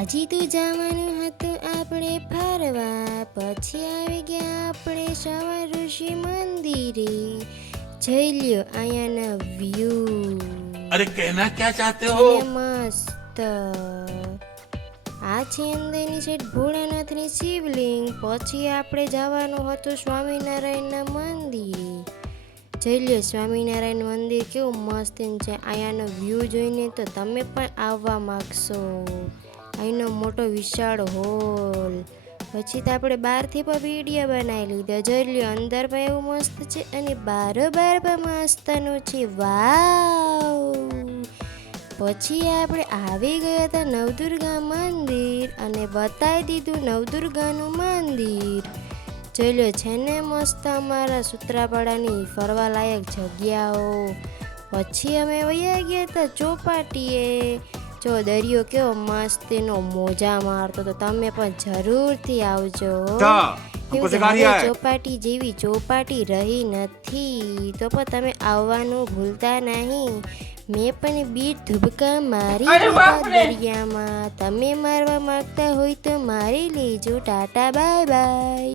આજે તો જવાનું હતું આપણે ફરવા, પછી આવી ગયા આપણે સવાર ઋષિ મંદિરે. જઈ લ્યો અહીંયાના વ્યૂ. अरे कहना क्या चाहते हो? મસ્ત. આ છે અંદરની સાઈડ ભોળાનાથની શિવલિંગ. પછી આપણે જવાનું હતું સ્વામિનારાયણના મંદિરે. જઈ લ્યો સ્વામિનારાયણ મંદિર કેવું મસ્ત છે. અહીંયાનો વ્યૂ જોઈને તો તમે પણ આવવા માગશો. અહીંનો મોટો વિશાળ હોલ. પછી તો આપણે બહારથી પણ વિડીયો બનાવી લીધો. જોઈ લ્યો અંદર પણ એવું મસ્ત છે અને બારોબાર પણ મસ્તનું છે. વાવ. પછી આપણે આવી ગયા હતા નવદુર્ગા મંદિર અને બતાવી દીધું નવદુર્ગાનું મંદિર. જોઈ લો છે ને મસ્ત અમારા સૂત્રાપાડાની ફરવાલાયક જગ્યાઓ. પછી અમે વયા ગયા હતા ચોપાટીએ. જો દરિયો કેવો મસ્ત એનો મોજા મારતો, તો તમે પણ જરૂરથી આવજો. ચોપાટી જેવી ચોપાટી રહી નથી, તો પણ તમે આવવાનું ભૂલતા નહીં. મેં પણ 2 ધુબકા મારી દીધા દરિયામાં. તમે મારવા માંગતા હોય તો મારી લેજો. Tata bye bye.